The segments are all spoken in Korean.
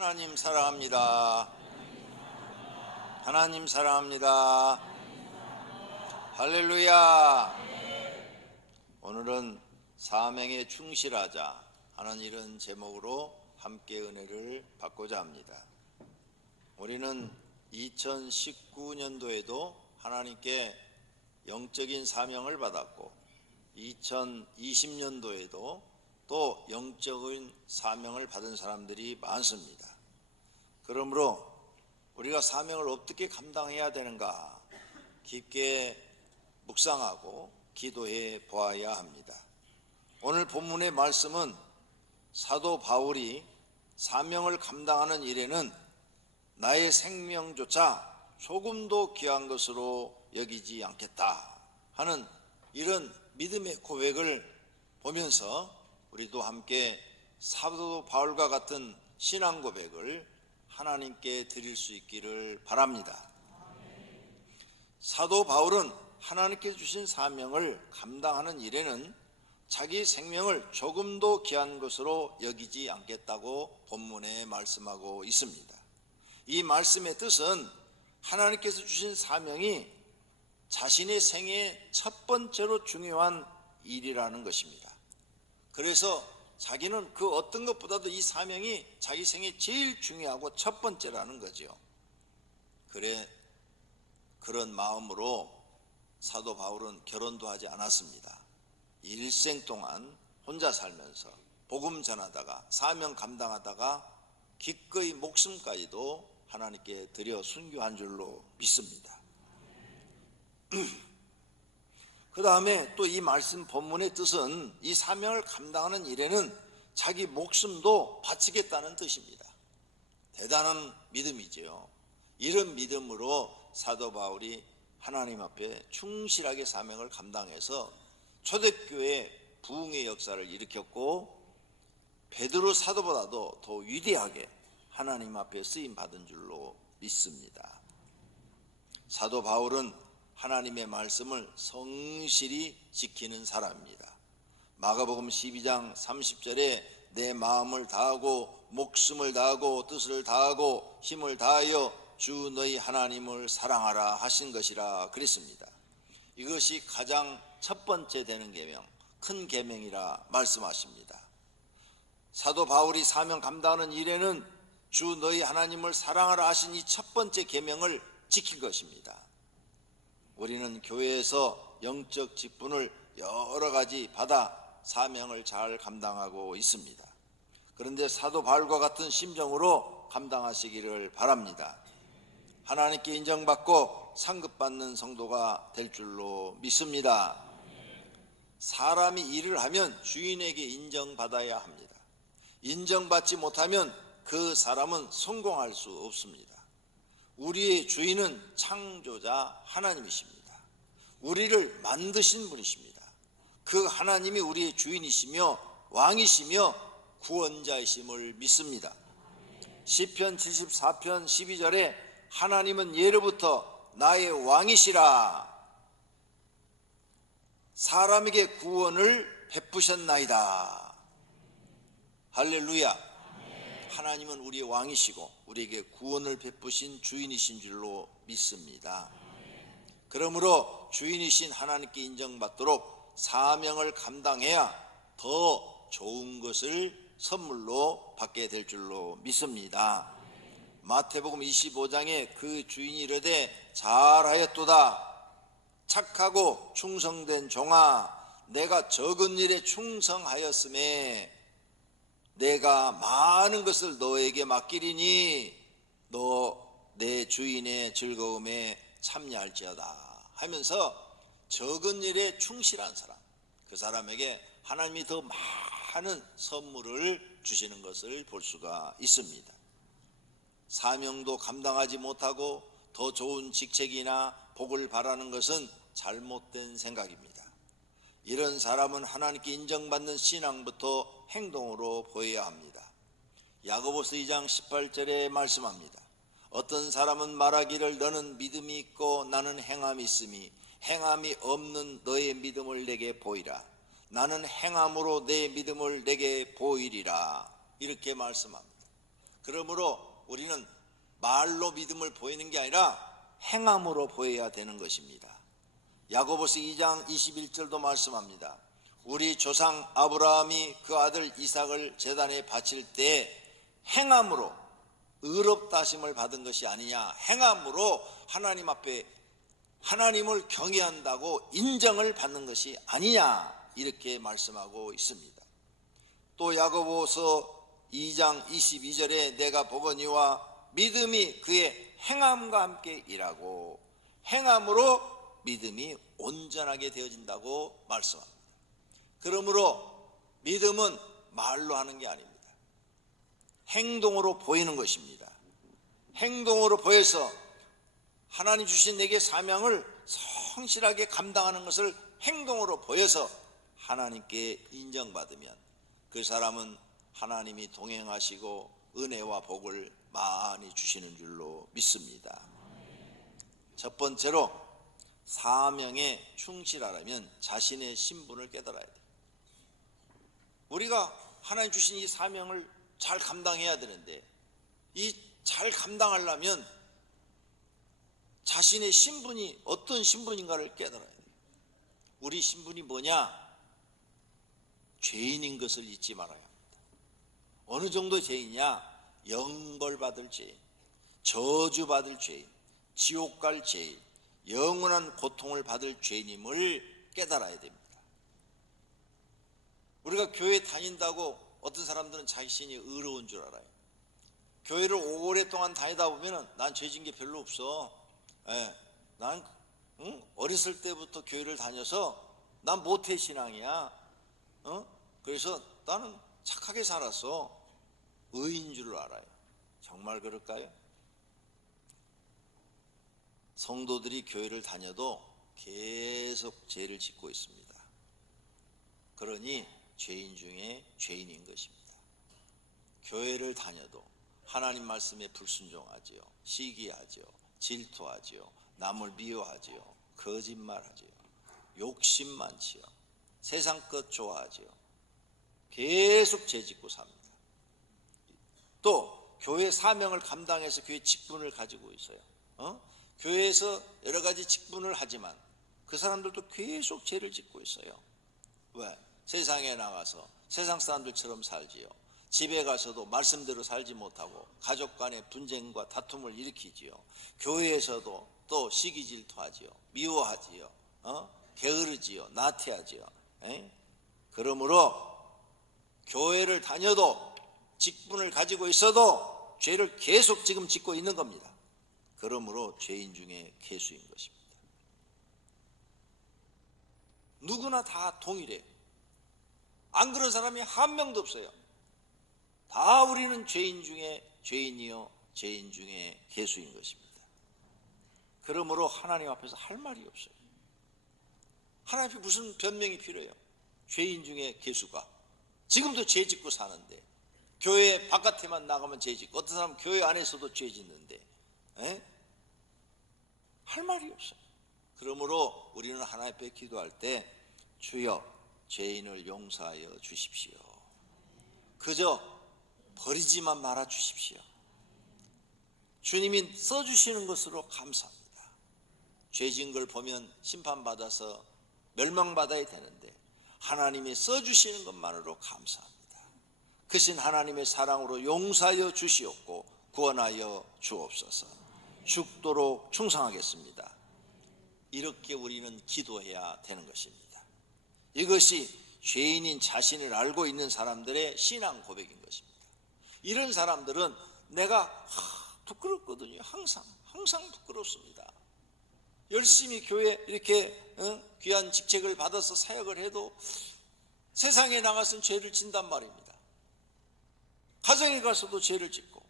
하나님 사랑합니다. 하나님 사랑합니다. 할렐루야. 오늘은 사명에 충실하자 하는 이런 제목으로 함께 은혜를 받고자 합니다. 우리는 2019년도에도 하나님께 영적인 사명을 받았고 2020년도에도 또 영적인 사명을 받은 사람들이 많습니다. 그러므로 우리가 사명을 어떻게 감당해야 되는가 깊게 묵상하고 기도해 보아야 합니다. 오늘 본문의 말씀은 사도 바울이 사명을 감당하는 일에는 나의 생명조차 조금도 귀한 것으로 여기지 않겠다 하는 이런 믿음의 고백을 보면서 우리도 함께 사도 바울과 같은 신앙 고백을 하나님께 드릴 수 있기를 바랍니다. 사도 바울은 하나님께 주신 사명을 감당하는 일에는 자기 생명을 조금도 귀한 것으로 여기지 않겠다고 본문에 말씀하고 있습니다. 이 말씀의 뜻은 하나님께서 주신 사명이 자신의 생애의 첫 번째로 중요한 일이라는 것입니다. 그래서 자기는 그 어떤 것보다도 이 사명이 자기 생애 제일 중요하고 첫 번째라는 거죠. 그런 마음으로 사도 바울은 결혼도 하지 않았습니다. 일생 동안 혼자 살면서 복음 전하다가 사명 감당하다가 기꺼이 목숨까지도 하나님께 드려 순교한 줄로 믿습니다. 그 다음에 또 이 말씀 본문의 뜻은 이 사명을 감당하는 일에는 자기 목숨도 바치겠다는 뜻입니다. 대단한 믿음이지요. 이런 믿음으로 사도 바울이 하나님 앞에 충실하게 사명을 감당해서 초대교회 부흥의 역사를 일으켰고 베드로 사도보다도 더 위대하게 하나님 앞에 쓰임 받은 줄로 믿습니다. 사도 바울은 하나님의 말씀을 성실히 지키는 사람입니다. 마가복음 12장 30절에 내 마음을 다하고 목숨을 다하고 뜻을 다하고 힘을 다하여 주 너희 하나님을 사랑하라 하신 것이라 그랬습니다. 이것이 가장 첫 번째 되는 계명, 큰 계명이라 말씀하십니다. 사도 바울이 사명 감당하는 일에는 주 너희 하나님을 사랑하라 하신 이 첫 번째 계명을 지킬 것입니다. 우리는 교회에서 영적 직분을 여러 가지 받아 사명을 잘 감당하고 있습니다. 그런데 사도 바울과 같은 심정으로 감당하시기를 바랍니다. 하나님께 인정받고 상급받는 성도가 될 줄로 믿습니다. 사람이 일을 하면 주인에게 인정받아야 합니다. 인정받지 못하면 그 사람은 성공할 수 없습니다. 우리의 주인은 창조자 하나님이십니다. 우리를 만드신 분이십니다. 그 하나님이 우리의 주인이시며 왕이시며 구원자이심을 믿습니다. 시편 74편 12절에 하나님은 예로부터 나의 왕이시라 사람에게 구원을 베푸셨나이다. 할렐루야. 하나님은 우리의 왕이시고 우리에게 구원을 베푸신 주인이신 줄로 믿습니다. 그러므로 주인이신 하나님께 인정받도록 사명을 감당해야 더 좋은 것을 선물로 받게 될 줄로 믿습니다. 마태복음 25장에 그 주인이 이르되 잘하였도다 착하고 충성된 종아 내가 적은 일에 충성하였음에 내가 많은 것을 너에게 맡기리니 너 내 주인의 즐거움에 참여할지어다 하면서 적은 일에 충실한 사람, 그 사람에게 하나님이 더 많은 선물을 주시는 것을 볼 수가 있습니다. 사명도 감당하지 못하고 더 좋은 직책이나 복을 바라는 것은 잘못된 생각입니다. 이런 사람은 하나님께 인정받는 신앙부터 행동으로 보여야 합니다. 야고보서 2장 18절에 말씀합니다. 어떤 사람은 말하기를 너는 믿음이 있고 나는 행함이 있음이 행함이 없는 너의 믿음을 내게 보이라. 나는 행함으로 내 믿음을 내게 보이리라. 이렇게 말씀합니다. 그러므로 우리는 말로 믿음을 보이는 게 아니라 행함으로 보여야 되는 것입니다. 야고보서 2장 21절도 말씀합니다. 우리 조상 아브라함이 그 아들 이삭을 제단에 바칠 때 행함으로 의롭다 하심을 받은 것이 아니냐, 행함으로 하나님 앞에 하나님을 경외한다고 인정을 받는 것이 아니냐, 이렇게 말씀하고 있습니다. 또 야고보서 2장 22절에 내가 보거니와 믿음이 그의 행함과 함께 일하고 행함으로 믿음이 온전하게 되어진다고 말씀합니다. 그러므로 믿음은 말로 하는 게 아닙니다. 행동으로 보이는 것입니다. 행동으로 보여서 하나님 주신 내게 사명을 성실하게 감당하는 것을 행동으로 보여서 하나님께 인정받으면 그 사람은 하나님이 동행하시고 은혜와 복을 많이 주시는 줄로 믿습니다. 첫 번째로 사명에 충실하려면 자신의 신분을 깨달아야 돼요. 우리가 하나님 주신 이 사명을 잘 감당해야 되는데, 이 잘 감당하려면 자신의 신분이 어떤 신분인가를 깨달아야 돼요. 우리 신분이 뭐냐? 죄인인 것을 잊지 말아야 합니다. 어느 정도 죄인이냐? 영벌받을 죄인, 저주받을 죄인, 지옥 갈 죄인, 영원한 고통을 받을 죄인임을 깨달아야 됩니다. 우리가 교회 다닌다고 어떤 사람들은 자신이 의로운 줄 알아요. 교회를 오랫동안 다니다 보면 난 죄진 게 별로 없어. 난 어렸을 때부터 교회를 다녀서 난 모태신앙이야. 그래서 나는 착하게 살았어. 의인 줄 알아요. 정말 그럴까요? 성도들이 교회를 다녀도 계속 죄를 짓고 있습니다. 그러니 죄인 중에 죄인인 것입니다. 교회를 다녀도 하나님 말씀에 불순종하지요, 시기하지요, 질투하지요, 남을 미워하지요, 거짓말하지요, 욕심 많지요, 세상 것 좋아하지요. 계속 죄 짓고 삽니다. 또 교회 사명을 감당해서 교회 직분을 가지고 있어요. 교회에서 여러 가지 직분을 하지만 그 사람들도 계속 죄를 짓고 있어요. 왜? 세상에 나가서 세상 사람들처럼 살지요. 집에 가서도 말씀대로 살지 못하고 가족 간의 분쟁과 다툼을 일으키지요. 교회에서도 또 시기 질투하지요, 미워하지요, 게으르지요, 나태하지요. 그러므로 교회를 다녀도 직분을 가지고 있어도 죄를 계속 지금 짓고 있는 겁니다. 그러므로 죄인 중에 괴수인 것입니다. 누구나 다 동일해요. 안 그런 사람이 한 명도 없어요. 다 우리는 죄인 중에 죄인이요, 죄인 중에 괴수인 것입니다. 그러므로 하나님 앞에서 할 말이 없어요. 하나님 앞에 무슨 변명이 필요해요? 죄인 중에 괴수가 지금도 죄 짓고 사는데, 교회 바깥에만 나가면 죄 짓고, 어떤 사람은 교회 안에서도 죄 짓는데 할 말이 없어요. 그러므로 우리는 하나님 앞에 기도할 때 주여 죄인을 용서하여 주십시오. 그저 버리지만 말아 주십시오. 주님이 써주시는 것으로 감사합니다. 죄진 걸 보면 심판받아서 멸망받아야 되는데 하나님이 써주시는 것만으로 감사합니다. 크신 하나님의 사랑으로 용서하여 주시옵고 구원하여 주옵소서. 죽도록 충성하겠습니다. 이렇게 우리는 기도해야 되는 것입니다. 이것이 죄인인 자신을 알고 있는 사람들의 신앙 고백인 것입니다. 이런 사람들은 내가 부끄럽거든요. 항상 부끄럽습니다. 열심히 교회 이렇게 귀한 직책을 받아서 사역을 해도 세상에 나가서는 죄를 진단 말입니다. 가정에 가서도 죄를 짓고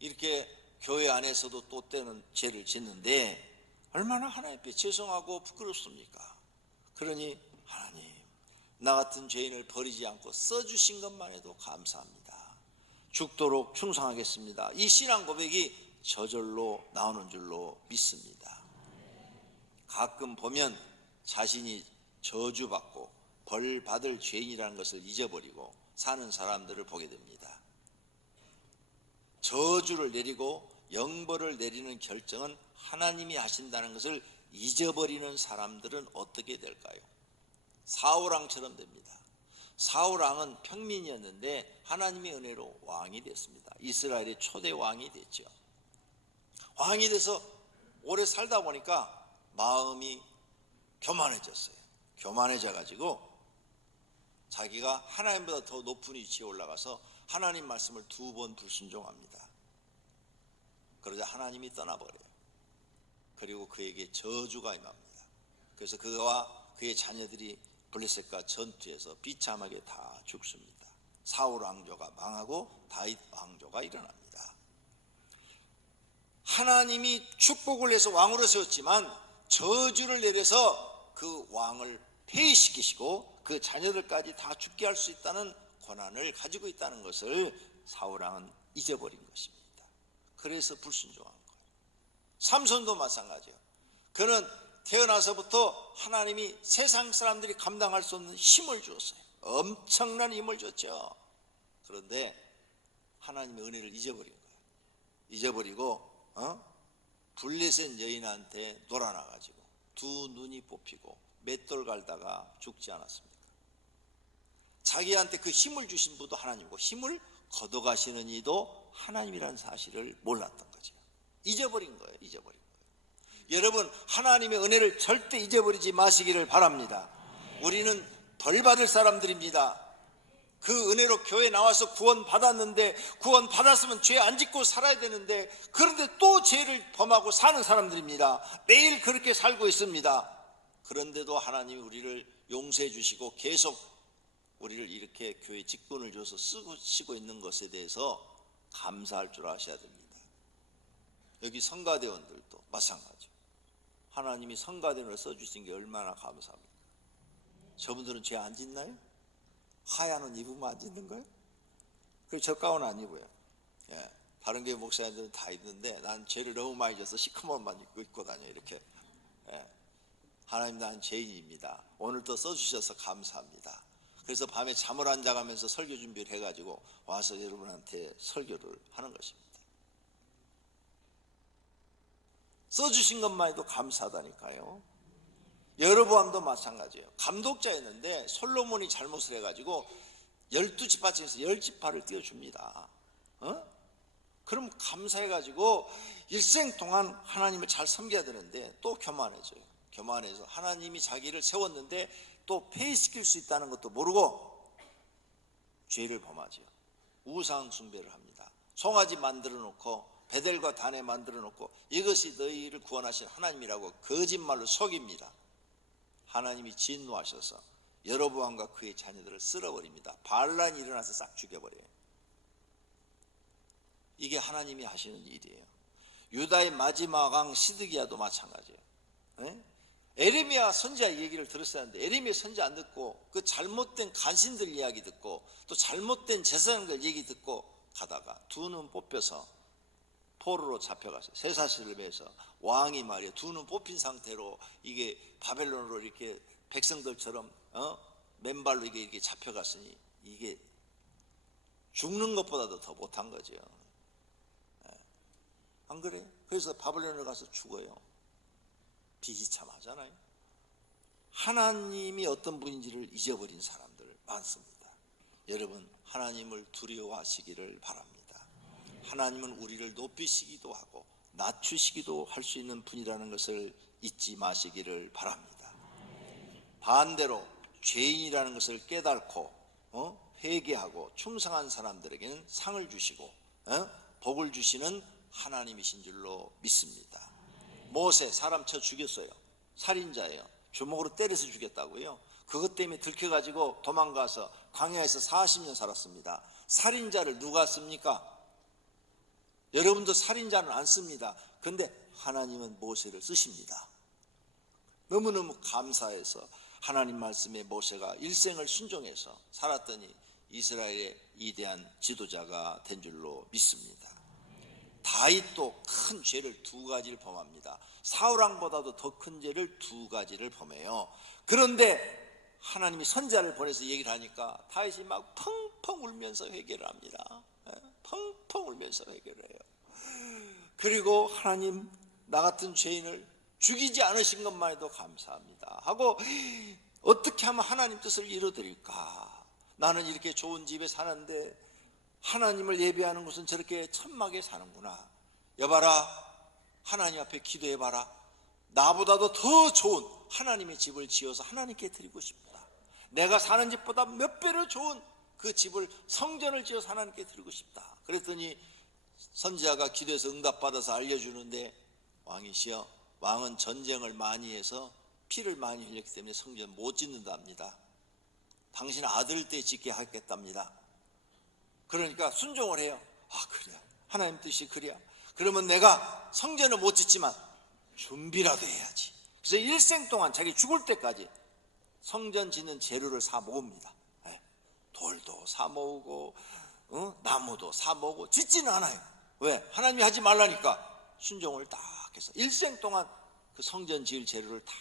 이렇게 교회 안에서도 또 때는 죄를 짓는데 얼마나 하나님 앞에 죄송하고 부끄럽습니까? 그러니 하나님, 나 같은 죄인을 버리지 않고 써주신 것만 해도 감사합니다. 죽도록 충성하겠습니다. 이 신앙 고백이 저절로 나오는 줄로 믿습니다. 가끔 보면 자신이 저주받고 벌 받을 죄인이라는 것을 잊어버리고 사는 사람들을 보게 됩니다. 저주를 내리고 영벌을 내리는 결정은 하나님이 하신다는 것을 잊어버리는 사람들은 어떻게 될까요? 사울왕처럼 됩니다. 사울왕은 평민이었는데 하나님의 은혜로 왕이 됐습니다. 이스라엘의 초대 왕이 됐죠. 왕이 돼서 오래 살다 보니까 마음이 교만해졌어요. 교만해져 가지고 자기가 하나님보다 더 높은 위치에 올라가서 하나님 말씀을 2번 불순종합니다. 그러자 하나님이 떠나버려요. 그리고 그에게 저주가 임합니다. 그래서 그와 그의 자녀들이 블레셋과 전투에서 비참하게 다 죽습니다. 사울 왕조가 망하고 다윗 왕조가 일어납니다. 하나님이 축복을 해서 왕으로 세웠지만 저주를 내려서 그 왕을 폐위시키시고 그 자녀들까지 다 죽게 할 수 있다는 권한을 가지고 있다는 것을 사울 왕은 잊어버린 것입니다. 그래서 불순종한 거예요. 삼손도 마찬가지예요. 그는 태어나서부터 하나님이 세상 사람들이 감당할 수 없는 힘을 주었어요. 엄청난 힘을 줬죠. 그런데 하나님의 은혜를 잊어버린 거예요. 잊어버리고 블레셋 여인한테 놀아나가지고 2 눈이 뽑히고 맷돌 갈다가 죽지 않았습니까? 자기한테 그 힘을 주신 분도 하나님이고 힘을 걷어가시는 이도 하나님이라는 사실을 몰랐던 거죠. 잊어버린 거예요. 잊어버린 거예요. 여러분, 하나님의 은혜를 절대 잊어버리지 마시기를 바랍니다. 우리는 벌 받을 사람들입니다. 그 은혜로 교회 나와서 구원 받았는데, 구원 받았으면 죄 안 짓고 살아야 되는데, 그런데 또 죄를 범하고 사는 사람들입니다. 매일 그렇게 살고 있습니다. 그런데도 하나님이 우리를 용서해 주시고 계속 우리를 이렇게 교회 직분을 줘서 쓰고 있는 것에 대해서 감사할 줄 아셔야 됩니다. 여기 성가대원들도 마찬가지죠. 하나님이 성가대원을 써주신 게 얼마나 감사합니까? 저분들은 죄 안 짓나요? 하얀 옷 입으면 안 짓는 거예요? 그리고 저 가운 안 입어요. 예. 다른 교회 목사님들은 다 입는데 난 죄를 너무 많이 져서 시커먼 옷만 입고 다녀 이렇게. 예. 하나님, 난 죄인입니다. 오늘 또 써주셔서 감사합니다. 그래서 밤에 잠을 안 자가면서 설교 준비를 해가지고 와서 여러분한테 설교를 하는 것입니다. 써주신 것만 해도 감사하다니까요. 여로보암도 마찬가지예요. 감독자였는데 솔로몬이 잘못을 해가지고 12지파 중에서 10지파를 띄워줍니다. 그럼 감사해가지고 일생 동안 하나님을 잘 섬겨야 되는데 또 교만해져요. 교만해서 하나님이 자기를 세웠는데 또 폐위시킬 수 있다는 것도 모르고 죄를 범하죠. 우상 숭배를 합니다. 송아지 만들어 놓고 베델과 단에 만들어 놓고 이것이 너희를 구원하신 하나님이라고 거짓말로 속입니다. 하나님이 진노하셔서 여로보암과 그의 자녀들을 쓸어버립니다. 반란이 일어나서 싹 죽여버려요. 이게 하나님이 하시는 일이에요. 유다의 마지막 왕 시드기야도 마찬가지예요. 에레미야 선지자 얘기를 들었었는데 에레미야 선지자 안 듣고 그 잘못된 간신들 이야기 듣고 또 잘못된 제사장들 얘기 듣고 가다가 2 눈 뽑혀서 포로로 잡혀갔어요. 쇠사슬을 매서 왕이 말이에요. 2 눈 뽑힌 상태로 이게 바벨론으로 이렇게 백성들처럼 맨발로 이게 잡혀갔으니 이게 죽는 것보다도 더 못한 거죠. 안 그래요? 그래서 바벨론에 가서 죽어요. 비참하잖아요. 하나님이 어떤 분인지를 잊어버린 사람들 많습니다. 여러분, 하나님을 두려워하시기를 바랍니다. 하나님은 우리를 높이시기도 하고 낮추시기도 할 수 있는 분이라는 것을 잊지 마시기를 바랍니다. 반대로 죄인이라는 것을 깨닫고 회개하고 충성한 사람들에게는 상을 주시고 복을 주시는 하나님이신 줄로 믿습니다. 모세 사람 쳐 죽였어요. 살인자예요. 주먹으로 때려서 죽였다고요. 그것 때문에 들켜가지고 도망가서 광야에서 40년 살았습니다. 살인자를 누가 씁니까? 여러분도 살인자는 안 씁니다. 그런데 하나님은 모세를 쓰십니다. 너무너무 감사해서 하나님 말씀에 모세가 일생을 순종해서 살았더니 이스라엘의 위대한 지도자가 된 줄로 믿습니다. 다윗도 큰 죄를 2가지를 범합니다. 사울왕보다도 더 큰 죄를 2가지를 범해요. 그런데 하나님이 선지자를 보내서 얘기를 하니까 다윗이 막 펑펑 울면서 회개를 합니다. 펑펑 울면서 회개를 해요. 그리고 하나님, 나 같은 죄인을 죽이지 않으신 것만 해도 감사합니다 하고, 어떻게 하면 하나님 뜻을 이루어드릴까? 나는 이렇게 좋은 집에 사는데 하나님을 예배하는 것은 저렇게 천막에 사는구나. 여봐라, 하나님 앞에 기도해봐라. 나보다도 더 좋은 하나님의 집을 지어서 하나님께 드리고 싶다. 내가 사는 집보다 몇 배로 좋은 그 집을, 성전을 지어서 하나님께 드리고 싶다. 그랬더니 선지자가 기도해서 응답받아서 알려주는데, 왕이시여, 왕은 전쟁을 많이 해서 피를 많이 흘렸기 때문에 성전 못 짓는답니다. 당신 아들 때 짓게 하겠답니다. 그러니까 순종을 해요. 아, 그래, 하나님 뜻이 그래야. 그러면 내가 성전을 못 짓지만 준비라도 해야지. 그래서 일생 동안 자기 죽을 때까지 성전 짓는 재료를 사 모읍니다. 돌도 사 모으고 나무도 사 모으고 짓지는 않아요. 왜? 하나님이 하지 말라니까 순종을 딱 해서 일생 동안 그 성전 지을 재료를 다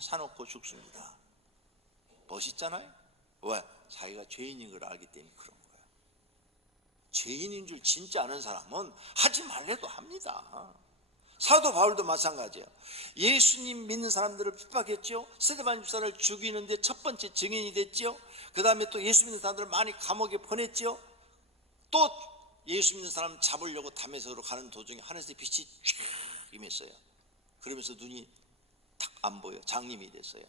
사놓고 죽습니다. 멋있잖아요. 왜? 자기가 죄인인 걸 알기 때문에 그런 거예요. 죄인인 줄 진짜 아는 사람은 하지 말래도 합니다. 사도 바울도 마찬가지예요. 예수님 믿는 사람들을 핍박했죠. 스데반 집사를 죽이는데 첫 번째 증인이 됐죠. 그 다음에 또 예수 믿는 사람들을 많이 감옥에 보냈죠. 또 예수 믿는 사람 잡으려고 다메섹으로 가는 도중에 하늘에서 빛이 쫙 임했어요. 그러면서 눈이 탁 안 보여. 장님이 됐어요.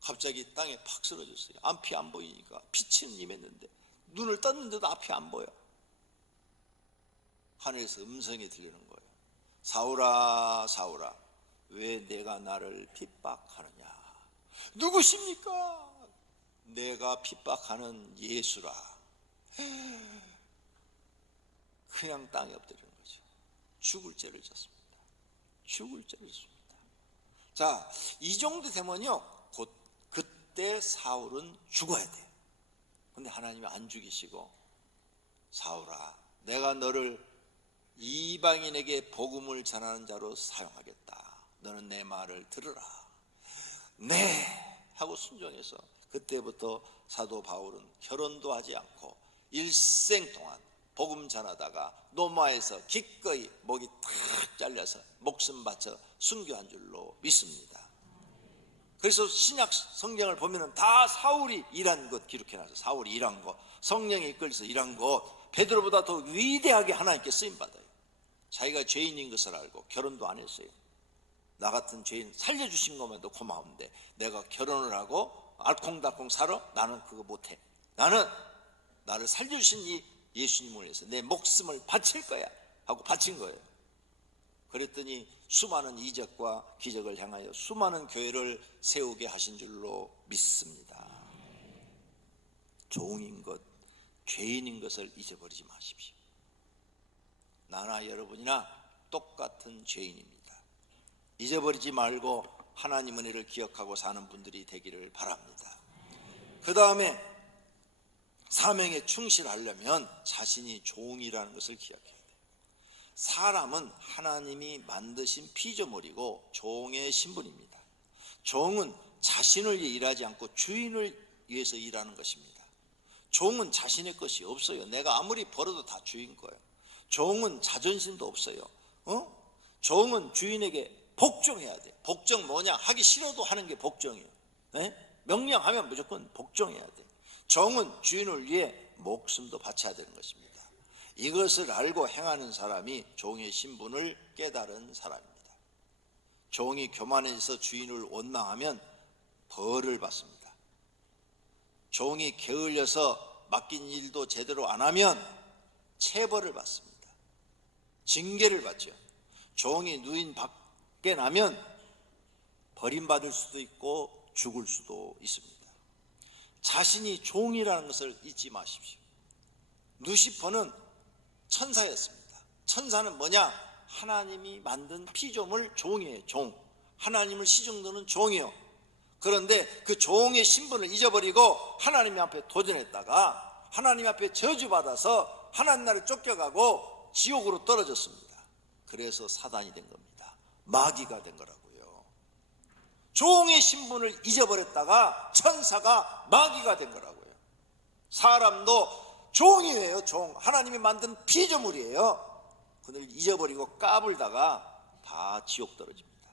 갑자기 땅에 팍 쓰러졌어요. 앞이 안 보이니까. 빛은 임했는데 눈을 떴는데도 앞이 안 보여. 하늘에서 음성이 들리는 거예요. 사울아, 사울아, 왜 내가 나를 핍박하느냐? 누구십니까? 내가 핍박하는 예수라. 그냥 땅에 엎드리는 거죠. 죽을 죄를 졌습니다. 죽을 죄를 졌습니다. 자, 이 정도 되면요, 곧 그때 사울은 죽어야 돼요. 근데 하나님이 안 죽이시고, 사울아, 내가 너를 이방인에게 복음을 전하는 자로 사용하겠다. 너는 내 말을 들으라. 네 하고 순종해서 그때부터 사도 바울은 결혼도 하지 않고 일생 동안 복음 전하다가 노마에서 기꺼이 목이 탁 잘려서 목숨 바쳐 순교한 줄로 믿습니다. 그래서 신약 성경을 보면은 다 사울이 일한 것 기록해놔서, 사울이 일한 것, 성령에 이끌려서 일한 것, 베드로보다 더 위대하게 하나님께 쓰임받아요. 자기가 죄인인 것을 알고 결혼도 안 했어요. 나 같은 죄인 살려주신 것만도 고마운데 내가 결혼을 하고 알콩달콩 살아? 나는 그거 못해. 나는 나를 살려주신 이 예수님을 위해서 내 목숨을 바칠 거야 하고 바친 거예요. 그랬더니 수많은 이적과 기적을 향하여 수많은 교회를 세우게 하신 줄로 믿습니다. 종인 것, 죄인인 것을 잊어버리지 마십시오. 나나 여러분이나 똑같은 죄인입니다. 잊어버리지 말고 하나님 은혜를 기억하고 사는 분들이 되기를 바랍니다. 그 다음에 사명에 충실하려면 자신이 종이라는 것을 기억해야 돼요. 사람은 하나님이 만드신 피조물이고 종의 신분입니다. 종은 자신을 위해 일하지 않고 주인을 위해서 일하는 것입니다. 종은 자신의 것이 없어요. 내가 아무리 벌어도 다 주인 거예요. 종은 자존심도 없어요. 종은 주인에게 복종해야 돼. 복종 뭐냐? 하기 싫어도 하는 게 복종이에요. 명령하면 무조건 복종해야 돼. 종은 주인을 위해 목숨도 바쳐야 되는 것입니다. 이것을 알고 행하는 사람이 종의 신분을 깨달은 사람입니다. 종이 교만해서 주인을 원망하면 벌을 받습니다. 종이 게을려서 맡긴 일도 제대로 안 하면 체벌을 받습니다. 징계를 받죠. 종이 누인 밖에 나면 버림받을 수도 있고 죽을 수도 있습니다. 자신이 종이라는 것을 잊지 마십시오. 누시퍼는 천사였습니다. 천사는 뭐냐? 하나님이 만든 피조물 종이에요. 종. 하나님을 시중드는 종이에요. 그런데 그 종의 신분을 잊어버리고 하나님 앞에 도전했다가 하나님 앞에 저주받아서 하나님 나라를 쫓겨가고 지옥으로 떨어졌습니다. 그래서 사단이 된 겁니다. 마귀가 된 거라고요. 종의 신분을 잊어버렸다가 천사가 마귀가 된 거라고요. 사람도 종이에요. 종. 하나님이 만든 피조물이에요. 그걸 잊어버리고 까불다가 다 지옥 떨어집니다.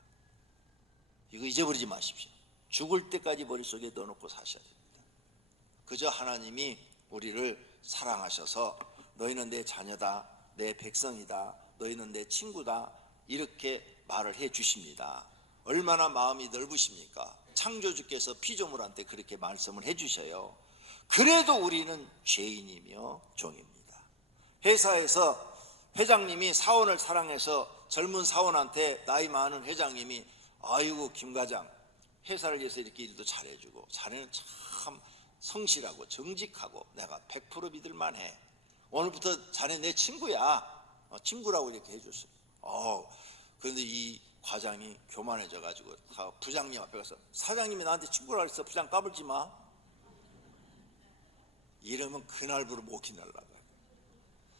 이거 잊어버리지 마십시오. 죽을 때까지 머릿속에 넣어놓고 사셔야 됩니다. 그저 하나님이 우리를 사랑하셔서 너희는 내 자녀다, 내 백성이다, 너희는 내 친구다, 이렇게 말을 해 주십니다. 얼마나 마음이 넓으십니까? 창조주께서 피조물한테 그렇게 말씀을 해 주셔요. 그래도 우리는 죄인이며 종입니다. 회사에서 회장님이 사원을 사랑해서 젊은 사원한테 나이 많은 회장님이 아이고 김 과장 회사를 위해서 이렇게 일도 잘해주고 자네는 참 성실하고 정직하고 내가 100% 믿을만해. 오늘부터 자네 내 친구야. 친구라고 이렇게 해줬어요. 그런데 이 과장이 교만해져가지고 부장님 앞에 가서 사장님이 나한테 친구라고 했어. 부장 까불지 마. 이러면 그날부로 목이 날라가요.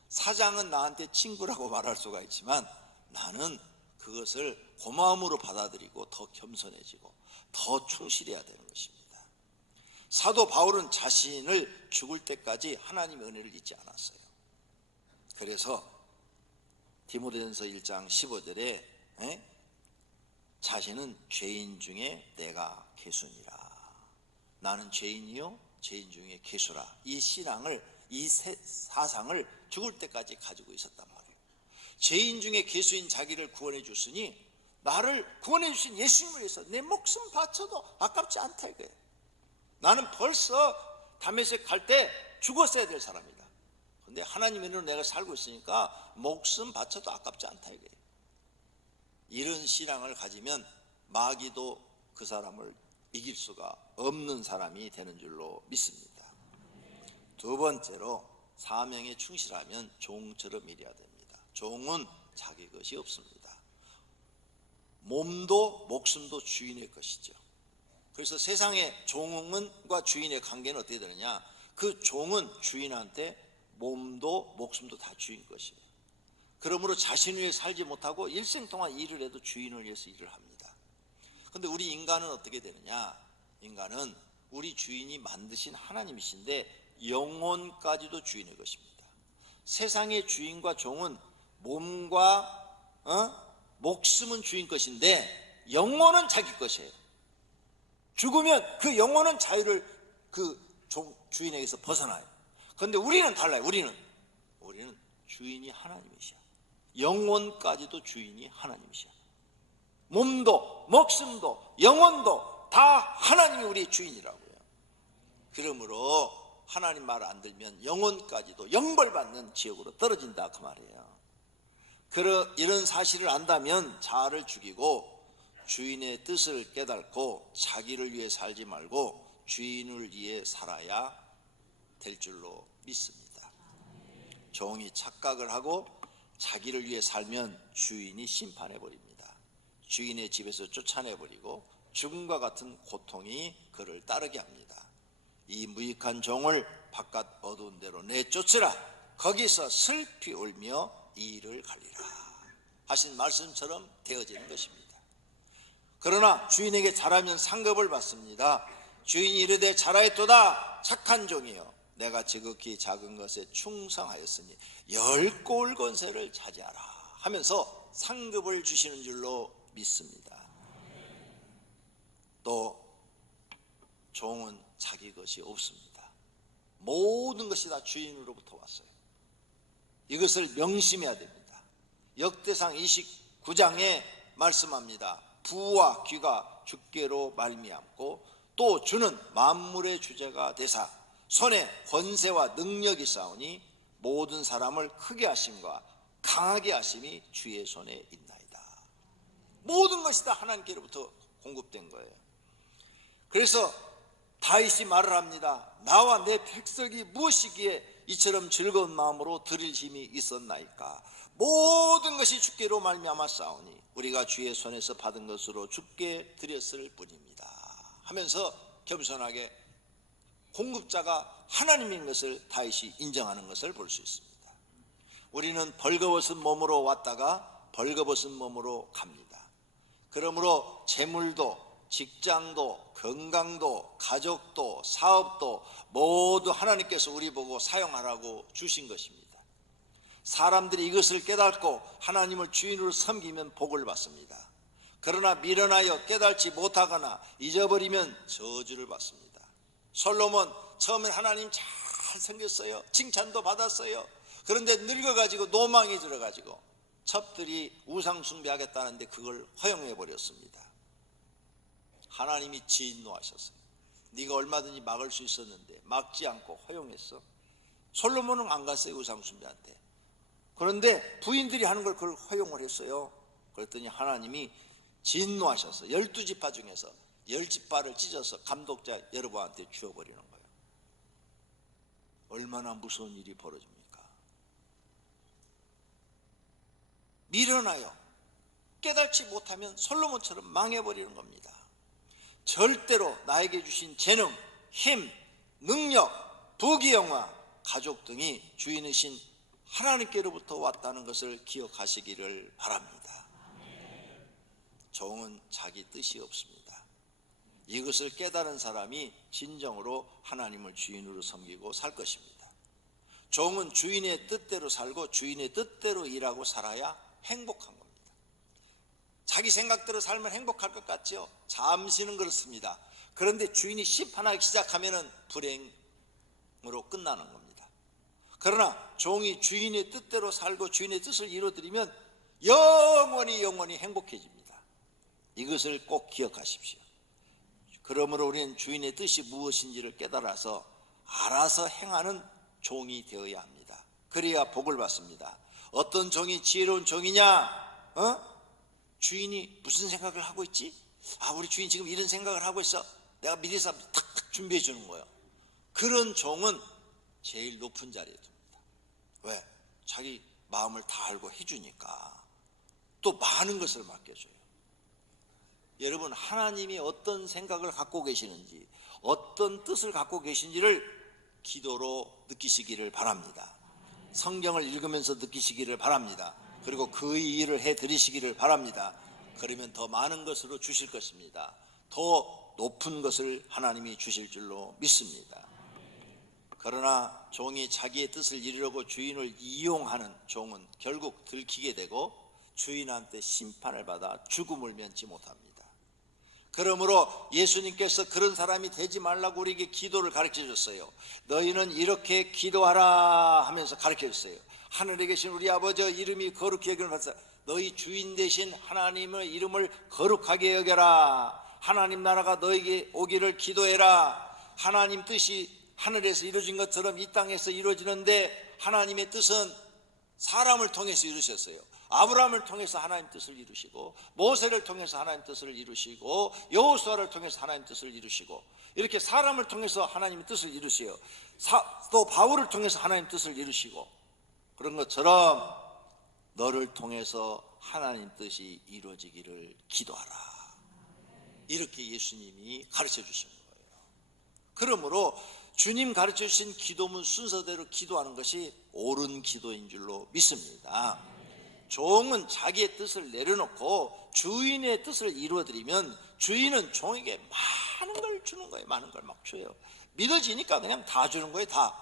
사장은 나한테 친구라고 말할 수가 있지만 나는 그것을 고마움으로 받아들이고 더 겸손해지고 더 충실해야 되는 것입니다. 사도 바울은 자신을 죽을 때까지 하나님의 은혜를 잊지 않았어요. 그래서 디모데전서 1장 15절에 자신은 죄인 중에 내가 괴수니라. 나는 죄인이요 죄인 중에 괴수라. 이 신앙을, 이 사상을 죽을 때까지 가지고 있었단 말이에요. 죄인 중에 괴수인 자기를 구원해 줬으니 나를 구원해 주신 예수님을 위해서 내 목숨 바쳐도 아깝지 않다 이거예요. 나는 벌써 다메섹 갈 때 죽었어야 될 사람이다. 근데 하나님의 은혜로 내가 살고 있으니까 목숨 바쳐도 아깝지 않다 이거예요. 이런 신앙을 가지면 마귀도 그 사람을 이길 수가 없는 사람이 되는 줄로 믿습니다. 두 번째로 사명에 충실하면 종처럼 일해야 됩니다. 종은 자기 것이 없습니다. 몸도 목숨도 주인의 것이죠. 그래서 세상의 종과 주인의 관계는 어떻게 되느냐? 그 종은 주인한테 몸도 목숨도 다 주인 것이에요. 그러므로 자신을 위해 살지 못하고 일생 동안 일을 해도 주인을 위해서 일을 합니다. 그런데 우리 인간은 어떻게 되느냐? 인간은 우리 주인이 만드신 하나님이신데 영혼까지도 주인의 것입니다. 세상의 주인과 종은 몸과 목숨은 주인 것인데 영혼은 자기 것이에요. 죽으면 그 영혼은 자유를 그 주인에게서 벗어나요. 그런데 우리는 달라요. 우리는 주인이 하나님이셔. 영혼까지도 주인이 하나님이셔. 몸도 목숨도 영혼도 다 하나님이 우리의 주인이라고요. 그러므로 하나님 말 안 들면 영혼까지도 영벌받는 지옥으로 떨어진다 그 말이에요. 이런 사실을 안다면 자아를 죽이고 주인의 뜻을 깨닫고 자기를 위해 살지 말고 주인을 위해 살아야 될 줄로 믿습니다. 종이 착각을 하고 자기를 위해 살면 주인이 심판해버립니다. 주인의 집에서 쫓아내버리고 죽음과 같은 고통이 그를 따르게 합니다. 이 무익한 종을 바깥 어두운 데로 내쫓으라. 거기서 슬피 울며 이를 갈리라 하신 말씀처럼 되어지는 것입니다. 그러나 주인에게 잘하면 상급을 받습니다. 주인이 이르되 잘하였도다 착한 종이여 내가 지극히 작은 것에 충성하였으니 10고을 권세를 차지하라 하면서 상급을 주시는 줄로 믿습니다. 또 종은 자기 것이 없습니다. 모든 것이 다 주인으로부터 왔어요. 이것을 명심해야 됩니다. 역대상 29장에 말씀합니다. 부와 귀가 주께로 말미암고 또 주는 만물의 주제가 되사 손에 권세와 능력이 있사오니 모든 사람을 크게 하심과 강하게 하심이 주의 손에 있나이다. 모든 것이 다 하나님께로부터 공급된 거예요. 그래서 다윗이 말을 합니다. 나와 내 백성이 무엇이기에 이처럼 즐거운 마음으로 드릴 힘이 있었나이까. 모든 것이 주께로 말미암았사오니 우리가 주의 손에서 받은 것으로 주께 드렸을 뿐입니다 하면서 겸손하게 공급자가 하나님인 것을 다윗이 인정하는 것을 볼 수 있습니다. 우리는 벌거벗은 몸으로 왔다가 벌거벗은 몸으로 갑니다. 그러므로 재물도 직장도, 건강도, 가족도, 사업도 모두 하나님께서 우리 보고 사용하라고 주신 것입니다. 사람들이 이것을 깨닫고 하나님을 주인으로 섬기면 복을 받습니다. 그러나 미련하여 깨닫지 못하거나 잊어버리면 저주를 받습니다. 솔로몬 처음엔 하나님 잘 생겼어요. 칭찬도 받았어요. 그런데 늙어가지고 노망이 들어가지고 첩들이 우상 숭배하겠다는데 그걸 허용해 버렸습니다. 하나님이 진노하셨어요. 네가 얼마든지 막을 수 있었는데 막지 않고 허용했어. 솔로몬은 안 갔어요, 우상 숭배한테. 그런데 부인들이 하는 걸 그걸 허용을 했어요. 그랬더니 하나님이 진노하셔서 12지파 중에서 10지파를 찢어서 감독자 여로보암한테 주어버리는 거예요. 얼마나 무서운 일이 벌어집니까? 미련하여 깨닫지 못하면 솔로몬처럼 망해버리는 겁니다. 절대로 나에게 주신 재능, 힘, 능력, 부귀영화, 가족 등이 주인이신 하나님께로부터 왔다는 것을 기억하시기를 바랍니다. 종은 자기 뜻이 없습니다. 이것을 깨달은 사람이 진정으로 하나님을 주인으로 섬기고 살 것입니다. 종은 주인의 뜻대로 살고 주인의 뜻대로 일하고 살아야 행복한 겁니다. 자기 생각대로 살면 행복할 것 같죠? 잠시는 그렇습니다. 그런데 주인이 심판하기 시작하면 불행으로 끝나는 겁니다. 그러나 종이 주인의 뜻대로 살고 주인의 뜻을 이루어드리면 영원히 행복해집니다. 이것을 꼭 기억하십시오. 그러므로 우리는 주인의 뜻이 무엇인지를 깨달아서 알아서 행하는 종이 되어야 합니다. 그래야 복을 받습니다. 어떤 종이 지혜로운 종이냐? 주인이 무슨 생각을 하고 있지? 우리 주인 지금 이런 생각을 하고 있어. 내가 미리서 탁탁 준비해 주는 거예요. 그런 종은 제일 높은 자리에 둡니다. 왜? 자기 마음을 다 알고 해주니까. 또 많은 것을 맡겨줘요. 여러분, 하나님이 어떤 생각을 갖고 계시는지, 어떤 뜻을 갖고 계신지를 기도로 느끼시기를 바랍니다. 성경을 읽으면서 느끼시기를 바랍니다. 그리고 그 일을 해드리시기를 바랍니다. 그러면 더 많은 것으로 주실 것입니다. 더 높은 것을 하나님이 주실 줄로 믿습니다. 그러나 종이 자기의 뜻을 이루려고 주인을 이용하는 종은 결국 들키게 되고 주인한테 심판을 받아 죽음을 면치 못합니다. 그러므로 예수님께서 그런 사람이 되지 말라고 우리에게 기도를 가르쳐 줬어요. 너희는 이렇게 기도하라 하면서 가르쳐 줬어요. 하늘에 계신 우리 아버지 이름이 거룩히 여김을 받사 너희 주인 되신 하나님의 이름을 거룩하게 여겨라. 하나님 나라가 너에게 오기를 기도해라. 하나님 뜻이 하늘에서 이루어진 것처럼 이 땅에서 이루어지는데 하나님의 뜻은 사람을 통해서 이루셨어요. 아브라함을 통해서 하나님 뜻을 이루시고 모세를 통해서 하나님 뜻을 이루시고 여호수아를 통해서 하나님 뜻을 이루시고 이렇게 사람을 통해서 하나님의 뜻을 이루세요. 또 바울을 통해서 하나님 뜻을 이루시고 그런 것처럼 너를 통해서 하나님 뜻이 이루어지기를 기도하라. 이렇게 예수님이 가르쳐 주신 거예요. 그러므로 주님 가르쳐 주신 기도문 순서대로 기도하는 것이 옳은 기도인 줄로 믿습니다. 종은 자기의 뜻을 내려놓고 주인의 뜻을 이루어드리면 주인은 종에게 많은 걸 주는 거예요. 많은 걸 막 줘요. 믿어지니까 그냥 다 주는 거예요. 다.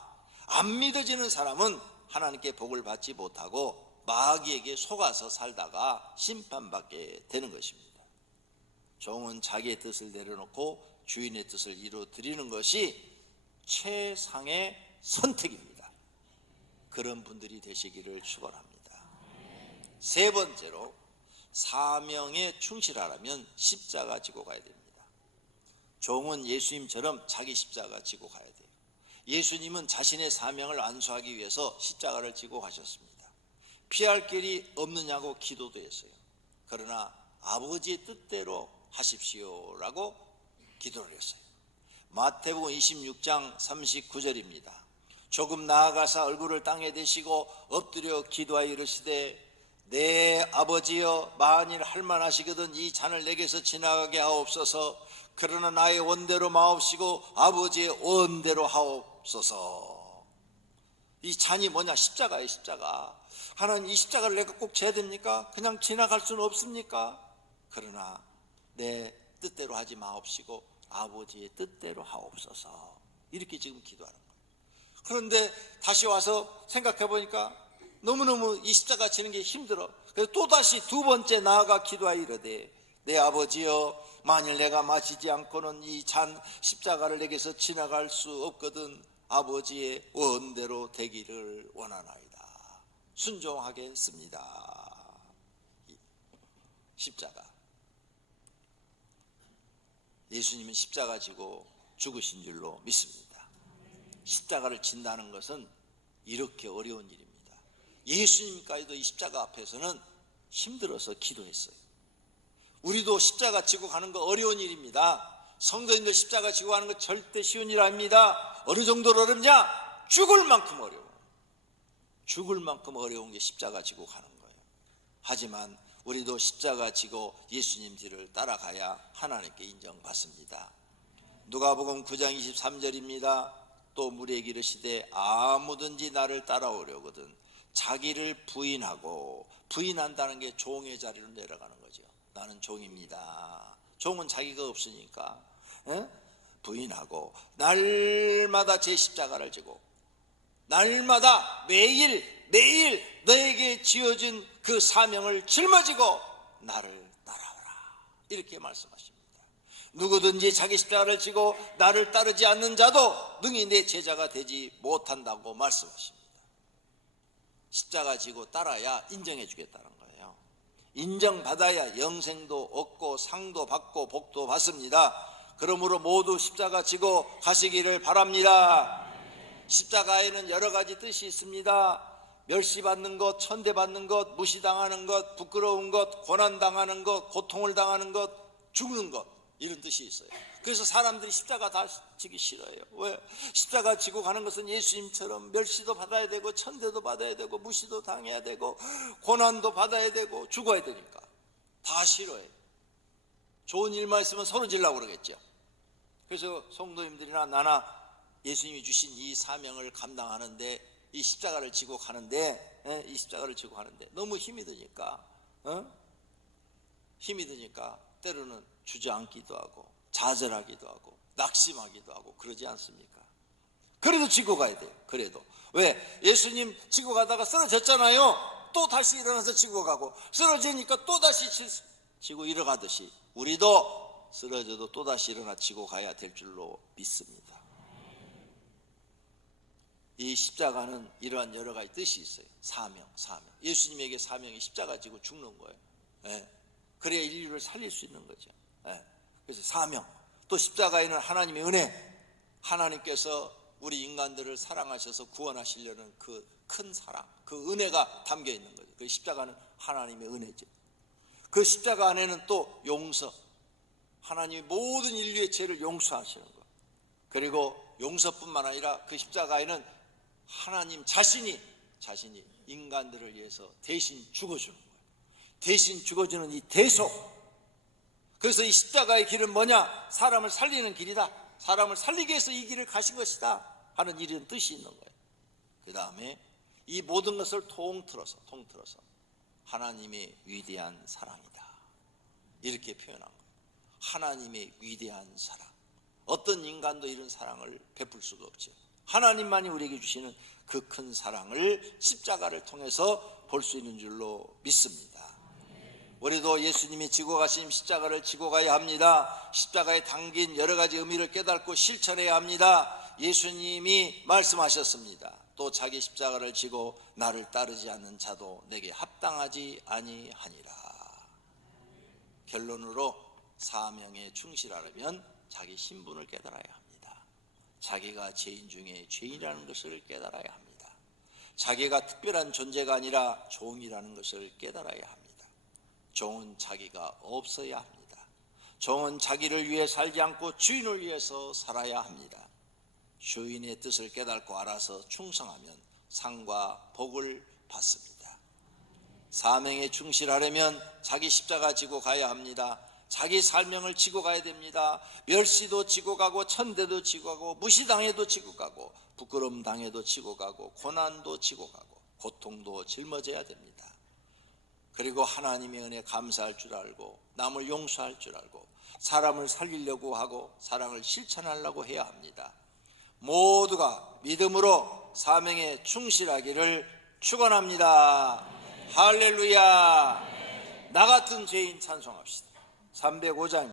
안 믿어지는 사람은 하나님께 복을 받지 못하고 마귀에게 속아서 살다가 심판받게 되는 것입니다. 종은 자기의 뜻을 내려놓고 주인의 뜻을 이루어드리는 것이 최상의 선택입니다. 그런 분들이 되시기를 축원합니다. 세 번째로 사명에 충실하려면 십자가 지고 가야 됩니다. 종은 예수님처럼 자기 십자가 지고 가야 돼요. 예수님은 자신의 사명을 완수하기 위해서 십자가를 지고 가셨습니다. 피할 길이 없느냐고 기도도 했어요. 그러나 아버지의 뜻대로 하십시오라고 기도를 했어요. 마태복음 26장 39절입니다. 조금 나아가사 얼굴을 땅에 대시고 엎드려 기도하여 이르시되 내 아버지여 만일 할만하시거든 이 잔을 내게서 지나가게 하옵소서. 그러나 나의 원대로 마옵시고 아버지의 원대로 하옵소서. 이 잔이 뭐냐? 십자가예요. 십자가. 하나님, 이 십자가를 내가 꼭 져야 됩니까? 그냥 지나갈 수는 없습니까? 그러나 내 뜻대로 하지 마옵시고 아버지의 뜻대로 하옵소서. 이렇게 지금 기도하는 거예요. 그런데 다시 와서 생각해 보니까 너무너무 이 십자가 지는 게 힘들어. 그래서 또다시 두 번째 나아가 기도하여 이르되 내 아버지여, 만일 내가 마치지 않고는 이 잔 십자가를 내게서 지나갈 수 없거든 아버지의 원대로 되기를 원하나이다. 순종하겠습니다. 십자가, 예수님은 십자가 지고 죽으신 줄로 믿습니다. 십자가를 진다는 것은 이렇게 어려운 일입니다. 예수님까지도 이 십자가 앞에서는 힘들어서 기도했어요. 우리도 십자가 지고 가는 거 어려운 일입니다. 성도님들 십자가 지고 가는 거 절대 쉬운 일 아닙니다. 어느 정도로 어렵냐? 죽을 만큼 어려워. 죽을 만큼 어려운 게 십자가 지고 가는 거예요. 하지만 우리도 십자가 지고 예수님 뒤를 따라가야 하나님께 인정받습니다. 누가복음 9장 23절입니다. 또 무리에게 이르시되 아무든지 나를 따라오려거든 자기를 부인하고, 부인한다는 게 종의 자리로 내려가는 거죠. 나는 종입니다. 종은 자기가 없으니까 부인하고 날마다 제 십자가를 지고 날마다 매일 너에게 지어진 그 사명을 짊어지고 나를 따라오라. 이렇게 말씀하십니다. 누구든지 자기 십자가를 지고 나를 따르지 않는 자도 능히 내 제자가 되지 못한다고 말씀하십니다. 십자가 지고 따라야 인정해 주겠다는 거예요. 인정받아야 영생도 얻고 상도 받고 복도 받습니다. 그러므로 모두 십자가 지고 가시기를 바랍니다. 십자가에는 여러 가지 뜻이 있습니다. 멸시받는 것, 천대받는 것, 무시당하는 것, 부끄러운 것, 고난당하는 것, 고통을 당하는 것, 죽는 것, 이런 뜻이 있어요. 그래서 사람들이 십자가 다 지기 싫어해요. 왜? 십자가 지고 가는 것은 예수님처럼 멸시도 받아야 되고 천대도 받아야 되고 무시도 당해야 되고 고난도 받아야 되고 죽어야 되니까 다 싫어해요. 좋은 일만 있으면 서로 지려고 그러겠죠. 그래서 성도님들이나 나나 예수님이 주신 이 사명을 감당하는데, 이 십자가를 지고 가는데, 이 십자가를 지고 가는데 너무 힘이 드니까 때로는 주저앉기도 하고 좌절하기도 하고 낙심하기도 하고 그러지 않습니까? 그래도 지고 가야 돼요. 그래도 왜? 예수님 지고 가다가 쓰러졌잖아요. 또 다시 일어나서 지고 가고, 쓰러지니까 또 다시 지고 일어가듯이 우리도 쓰러져도 또 다시 일어나 지고 가야 될 줄로 믿습니다. 이 십자가는 이러한 여러 가지 뜻이 있어요. 사명. 예수님에게 사명이 십자가 지고 죽는 거예요. 그래야 인류를 살릴 수 있는 거죠. 그래서 사명. 또 십자가에는 하나님의 은혜, 하나님께서 우리 인간들을 사랑하셔서 구원하시려는 그 큰 사랑, 그 은혜가 담겨 있는 거죠. 그 십자가는 하나님의 은혜죠. 그 십자가 안에는 또 용서, 하나님이 모든 인류의 죄를 용서하시는 것. 그리고 용서뿐만 아니라 그 십자가에는 하나님 자신이 인간들을 위해서 대신 죽어주는 거예요. 대신 죽어주는 이 대속. 그래서 이 십자가의 길은 뭐냐? 사람을 살리는 길이다. 사람을 살리기 위해서 이 길을 가신 것이다 하는 이런 뜻이 있는 거예요. 그 다음에 이 모든 것을 통틀어서 하나님의 위대한 사랑이다, 이렇게 표현한 거예요. 하나님의 위대한 사랑. 어떤 인간도 이런 사랑을 베풀 수가 없죠. 하나님만이 우리에게 주시는 그 큰 사랑을 십자가를 통해서 볼 수 있는 줄로 믿습니다. 우리도 예수님이 지고 가신 십자가를 지고 가야 합니다. 십자가에 담긴 여러 가지 의미를 깨닫고 실천해야 합니다. 예수님이 말씀하셨습니다. 또 자기 십자가를 지고 나를 따르지 않는 자도 내게 합당하지 아니하니라. 결론으로 사명에 충실하려면 자기 신분을 깨달아야 합니다. 자기가 죄인 중에 죄인이라는 것을 깨달아야 합니다. 자기가 특별한 존재가 아니라 종이라는 것을 깨달아야 합니다. 종은 자기가 없어야 합니다. 종은 자기를 위해 살지 않고 주인을 위해서 살아야 합니다. 주인의 뜻을 깨닫고 알아서 충성하면 상과 복을 받습니다. 사명에 충실하려면 자기 십자가 지고 가야 합니다. 자기 사명을 지고 가야 됩니다. 멸시도 지고 가고 천대도 지고 가고 무시당해도 지고 가고 부끄러움 당해도 지고 가고 고난도 지고 가고 고통도 짊어져야 됩니다. 그리고 하나님의 은혜 감사할 줄 알고 남을 용서할 줄 알고 사람을 살리려고 하고 사랑을 실천하려고 해야 합니다. 모두가 믿음으로 사명에 충실하기를 축원합니다. 할렐루야. 나 같은 죄인 찬송합시다. 305장